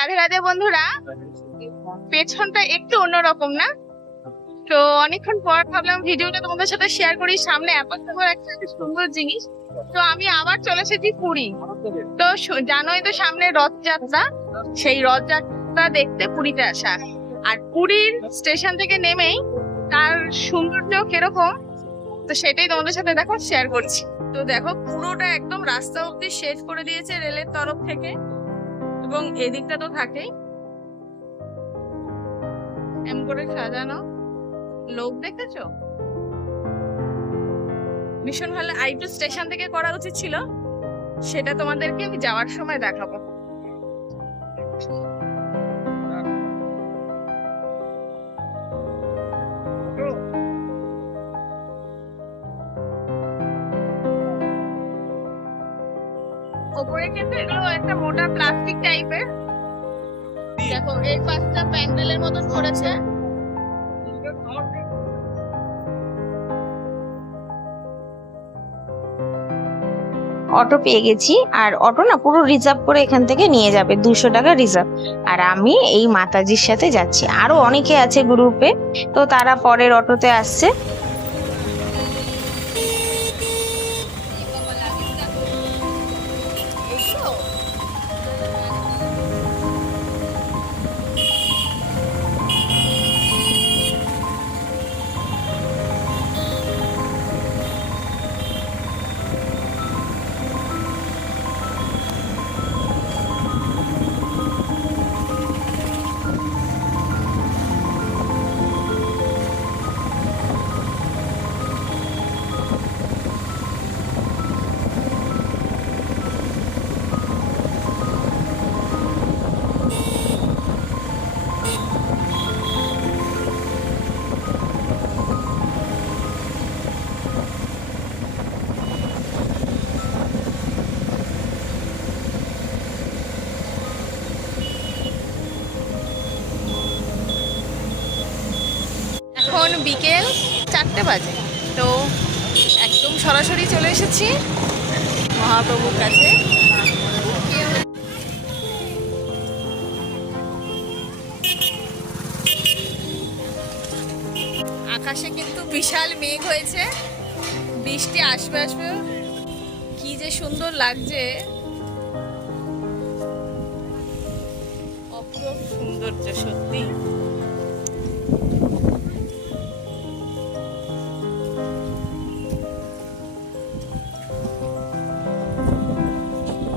রাধে রাধে বন্ধুরা। পেছনটা একটু অন্যরকম না? তো অনেকক্ষণ পর ভাবলাম ভিডিওটা তোমাদের সাথে শেয়ার করি। সামনে এত সুন্দর একটা সুন্দর জিনিস। তো আমি আবার চলে এসেছি পুরী। তো জানোই তো সামনে রথযাত্রা, সেই রথযাত্রা দেখতে পুরীতে আসা। আর পুরীর স্টেশন থেকে নেমেই তার সৌন্দর্য কিরকম, তো সেটাই তোমাদের সাথে দেখো শেয়ার করছি। তো দেখো পুরোটা একদম রাস্তা অব্দি শেড করে দিয়েছে রেলের তরফ থেকে, এবং এদিকটা তো থাকেই এমন করে সাজানো। লোক দেখেছো ভীষণ ভালো। আরেকটু স্টেশন থেকে করা উচিত ছিল, সেটা তোমাদেরকে আমি যাওয়ার সময় দেখাবো। ওপরে কিন্তু এগুলো একটা মোটা প্লাস্টিক টাইপের। দেখো এই পাশটা প্যান্ডেলের মতন করেছে। অটো পেয়ে গেছি, আর অটো না পুরো রিজার্ভ করে এখান থেকে নিয়ে যাবে, 200 টাকা রিজার্ভ। আর আমি এই মাতাজির সাথে যাচ্ছি, আরো অনেকে আছে গ্রুপে, তো তারা পরের অটোতে আসছে। এখন বিকেল 4টে বাজে। তো একদম সরাসরি চলে এসেছি মহাপ্রভুর কাছে। আকাশে কিন্তু বিশাল মেঘ হয়েছে, বৃষ্টি আসবে আসবে, কি যে সুন্দর লাগছে, অপূর্ব সৌন্দর্য সত্যি।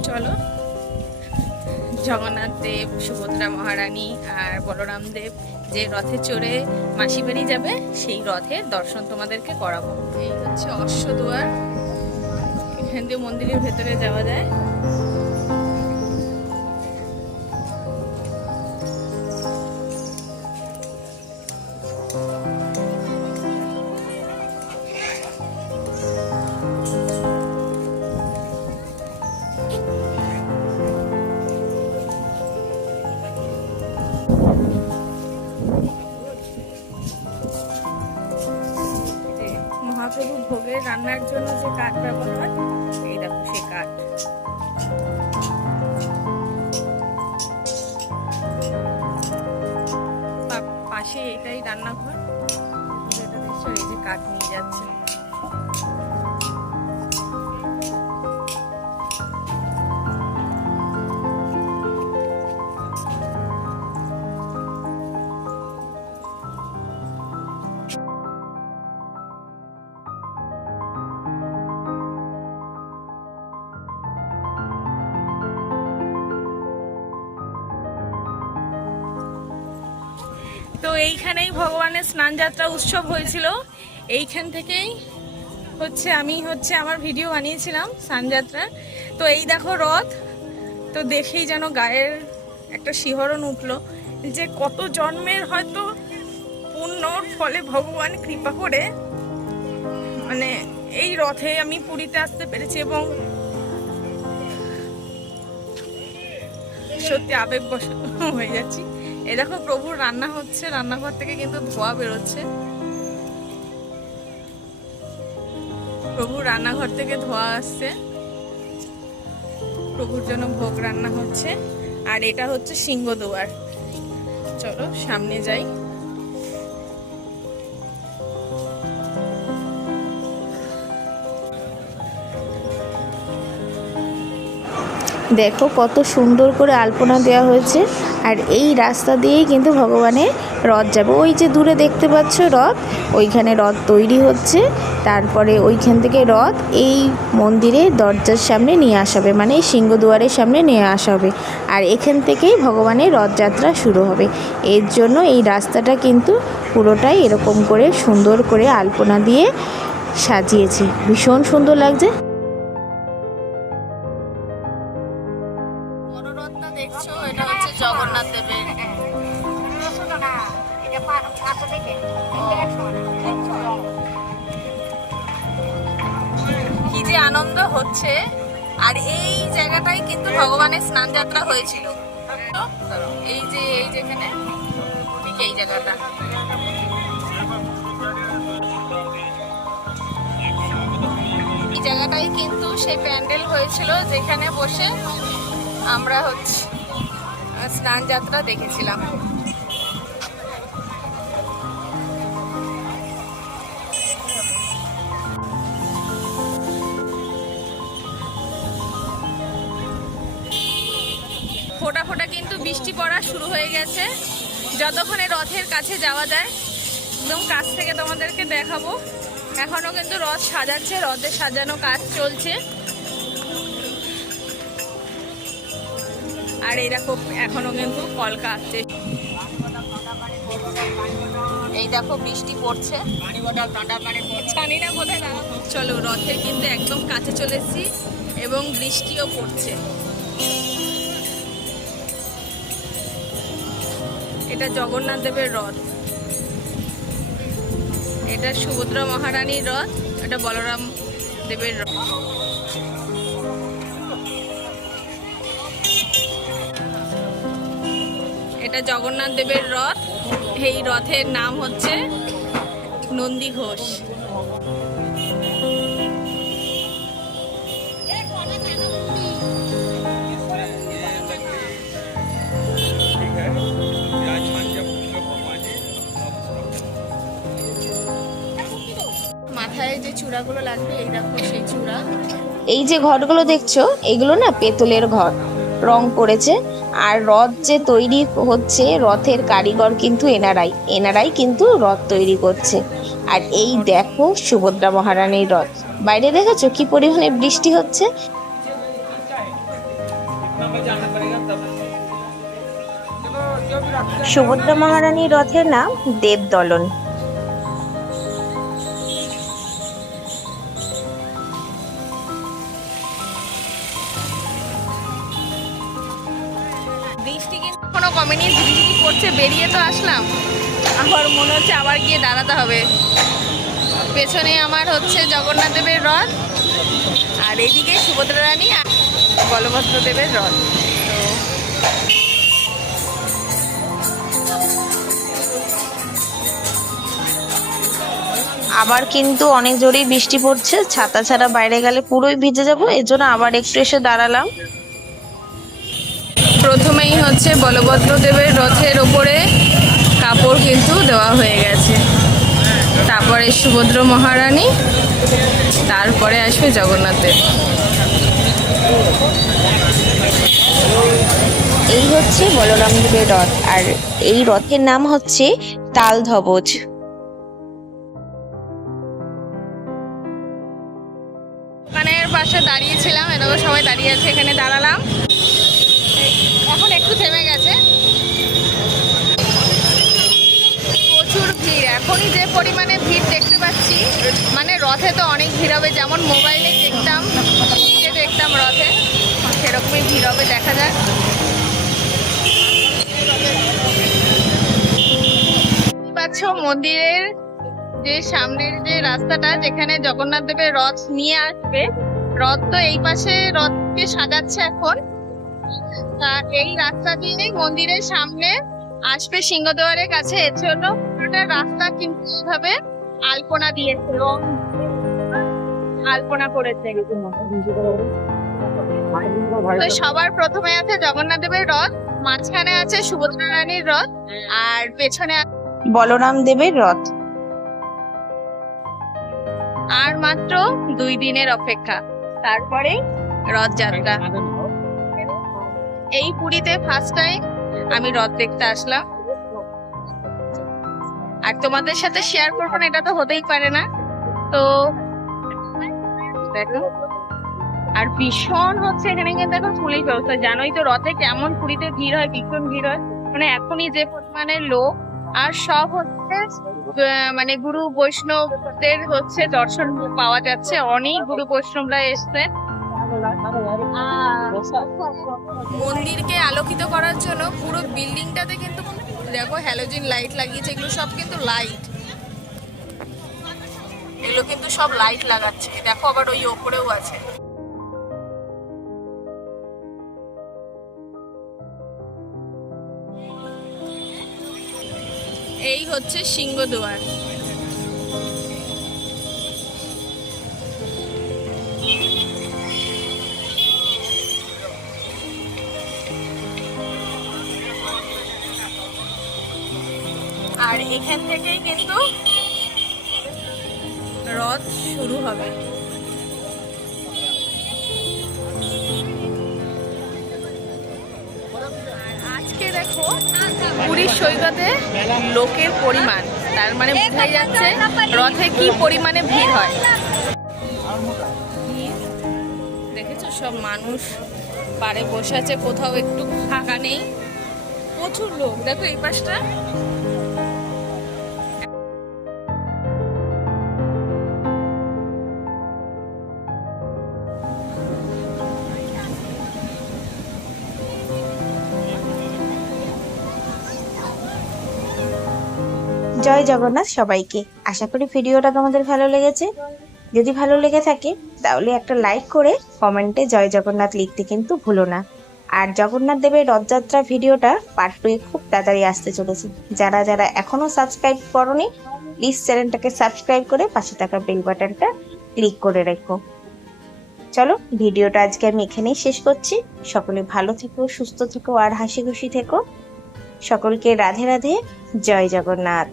চলো, জগন্নাথ দেব, সুভদ্রা মহারানী আর বলরাম দেব যে রথে চড়ে মাসি বাড়ি যাবে, সেই রথের দর্শন তোমাদেরকে করাবো। এই হচ্ছে অশ্বদুয়ার, এখান দিয়ে মন্দিরের ভেতরে যাওয়া যায়। মহাপ্রভু ভোগের রান্নার জন্য যে কাঠ ব্যবহার হয়, এই দেখো সেই কাঠ। পাশে এটাই রান্নাঘর, যেটা দেখছো এই যে কাঠ নিয়ে যাচ্ছে। তো এইখানেই ভগবানের স্নান যাত্রা উৎসব হয়েছিল, এইখান থেকেই আমি আমার ভিডিও বানিয়েছিলাম স্নানযাত্রা। তো এই দেখো রথ, তো দেখেই যেন গায়ের একটা শিহরণ উঠলো, যে কত জন্মের হয়তো পুণ্যর ফলে ভগবান কৃপা করে মানে এই রথে আমি পুরীতে আসতে পেরেছি, এবং সত্যি আবেগবশ হয়ে যাচ্ছি। এই দেখো প্রভুর রান্না হচ্ছে, রান্নাঘর থেকে কিন্তু ধোঁয়া বেরোচ্ছে, প্রভুর রান্নাঘর থেকে ধোঁয়া আসছে, প্রভুর জন্য ভোগ রান্না হচ্ছে। আর এটা হচ্ছে সিংহদুয়ার। চলো সামনে যাই। দেখো কত সুন্দর করে আলপনা দেওয়া হয়েছে। আর এই রাস্তা দিয়েই কিন্তু ভগবানের রথ যাবে। ওই যে দূরে দেখতে পাচ্ছ রথ, ওইখানে রথ তৈরি হচ্ছে। তারপরে ওইখান থেকে রথ এই মন্দিরের দরজার সামনে নিয়ে আসা হবে, মানে এই সিংহদুয়ারের সামনে নিয়ে আসা হবে। আর এখান থেকেই ভগবানের রথযাত্রা শুরু হবে। এর জন্য এই রাস্তাটা কিন্তু পুরোটাই এরকম করে সুন্দর করে আলপনা দিয়ে সাজিয়েছে, ভীষণ সুন্দর লাগছে। দেখছো এটা হচ্ছে জগন্নাথ দেবের। কি যে আনন্দ হচ্ছে। আর এই জায়গাটাই কিন্তু ভগবানের স্নান যাত্রা হয়েছিল। এই যে যেখানে ঠিক এই জায়গাটা, এই জায়গাটাই কিন্তু সেই প্যান্ডেল হয়েছিল যেখানে বসে আমরা হচ্ছে স্নান যাত্রা দেখেছিলাম। ফোঁটা ফোঁটা কিন্তু বৃষ্টি পড়া শুরু হয়ে গেছে। যতক্ষণে রথের কাছে যাওয়া যায় একদম কাছ থেকে তোমাদেরকে দেখাবো। এখনো কিন্তু রথ সাজাচ্ছে, রথের সাজানো কাজ চলছে। আর এরকম এখনো কিন্তু কলকা আসছে। এই দেখো বৃষ্টি পড়ছে, জানি না কোথায় দাঁড়াবো। চলো রথের কিন্তু একদম কাছে চলেছি এবং বৃষ্টিও পড়ছে। এটা জগন্নাথ দেবের রথ, এটা সুভদ্রা মহারানীর রথ, এটা বলরাম দেবের রথ। এটা জগন্নাথ দেবের রথ। এই রথের নাম হচ্ছে নন্দী ঘোষ। মাথায় যে চূড়াগুলো লাগবে এই দেখো সেই চূড়া। এই যে ঘরগুলো দেখছো এগুলো না পেতলের ঘর, রং করেছে। আর রথ যে তৈরি হচ্ছে, রথের কারিগর কিন্তু এনারাই কিন্তু রথ তৈরি করছে। আর এই দেখো সুভদ্রা মহারানীর রথ। বাইরে দেখেছো কি পরিমাণে বৃষ্টি হচ্ছে। সুভদ্রা মহারানীর রথের নাম দেবদলন। বৃষ্টি কিন্তু এখনো কমেনি, ঝিরিঝিরি পড়ছে। বেরিয়ে তো আসলাম, আবার মনে হচ্ছে আবার গিয়ে দাঁড়াতে হবে। পেছনে আমার হচ্ছে জগন্নাথ দেবের রথ, আর এইদিকে সুভদ্রা রানী আর বলভদ্র দেবের রথ। আবার কিন্তু অনেক জোরেই বৃষ্টি পড়ছে, ছাতা ছাড়া বাইরে গেলে পুরোই ভিজে যাবো। এর জন্য আবার একটু এসে দাঁড়ালাম। প্রথমেই হচ্ছে বলভদ্র দেবের রথের ওপরে কাপড় কিন্তু দেওয়া হয়ে গেছে, তারপরে সুভদ্রা মহারানী, তারপরে আসবে জগন্নাথ দেব। এই হচ্ছে বলরাম দেবের রথ, আর এই রথের নাম হচ্ছে তালধ্বজ। দোকানের পাশে দাঁড়িয়েছিলাম, এরকম সবাই দাঁড়িয়ে আছে, এখানে দাঁড়ালাম। এখন একটু থেমে গেছে, প্রচুর ভিড়। এখনই যে পরিমাণে ভিড় দেখতে পাচ্ছি, মানে রথে তো অনেক ভিড় হবে, যেমন মোবাইলে দেখতাম, টিভিতে দেখতাম রথে, সেরকমই ভিড় হবে, দেখা যাক। পাচ্ছ মন্দিরের যে সামনের যে রাস্তাটা, যেখানে জগন্নাথ দেবের রথ নিয়ে আসবে, রথ তো এই পাশে রথকে সাজাচ্ছে এখন। তা এই রাস্তা দিয়ে মন্দিরের সামনে আসবে সিংহদ্বারের কাছে। এর জন্য পুরোটা রাস্তা কিন্তু এইভাবে আলপনা দিয়েছে, রং আলপনা করেছে। তো সবার প্রথমে আছে জগন্নাথ দেবের রথ, মাঝখানে আছে সুভদ্রা রানীর রথ, আর পেছনে বলরাম দেবের রথ। আর মাত্র 2 দিনের অপেক্ষা, তারপরে রথযাত্রা। এই পুরীতে ফার্স্ট টাইম আমি রথ দেখতে আসলাম, আর তোমাদের সাথে শেয়ার করবো না এটা তো হতেই পারে না। তো দেখো, আর ভীষণ হচ্ছে এখানে কিন্তু এখন পুলিশ ব্যবস্থা, জানোই তো রথে কেমন পুরীতে ভিড় হয়, ভীষণ ভিড় হয়। মানে এখনই যে পরিমাণে লোক, আর সব হচ্ছে মানে গুরু বৈষ্ণবদের হচ্ছে দর্শন পাওয়া যাচ্ছে, অনেক গুরু বৈষ্ণবরা এসছেন। মন্দিরকে আলোকিত করার জন্য পুরো বিল্ডিংটাতে কিন্তু দেখো হ্যালোজিন লাইট লাগিয়েছে, এগুলো সব কিন্তু লাইট, এগুলো কিন্তু সব লাইট লাগাচ্ছে। দেখো আবার ওই ওপরেও আছে। এই হচ্ছে সিংহদুয়ার। আর এখান থেকেই কিন্তু রথ শুরু হবে। আজকে দেখো পুরীর সৈকতে লোকের পরিমাণ, তার মানে বোঝাই যাচ্ছে রথে কি পরিমাণে ভিড় হয়। দেখেছো সব মানুষ পাড়ে বসে আছে, কোথাও একটু ফাঁকা নেই, প্রচুর লোক। দেখো এই পাশটা জয় জগন্নাথ সবাইকে। আশা করি ভিডিওটা তোমাদের ভালো লেগেছে। যদি ভালো লেগে থাকে তাহলে একটা লাইক করে কমেন্টে জয় জগন্নাথ লিখতে কিন্তু ভুলো না। আর জগন্নাথ দেবের রথযাত্রা ভিডিওটা পার্ট 2 খুব তাড়াতাড়ি আসতে চলেছে। যারা যারা এখনো সাবস্ক্রাইব করোনি প্লিজ চ্যানেলটাকে সাবস্ক্রাইব করে পাশে থাকা বেল বাটনটা ক্লিক করে রেখো। চলো ভিডিওটা আজকে আমি এখানেই শেষ করছি। সকলে ভালো থেকো, সুস্থ থেকো আর হাসি খুশি থেকো। সকলকে রাধে রাধে, জয় জগন্নাথ।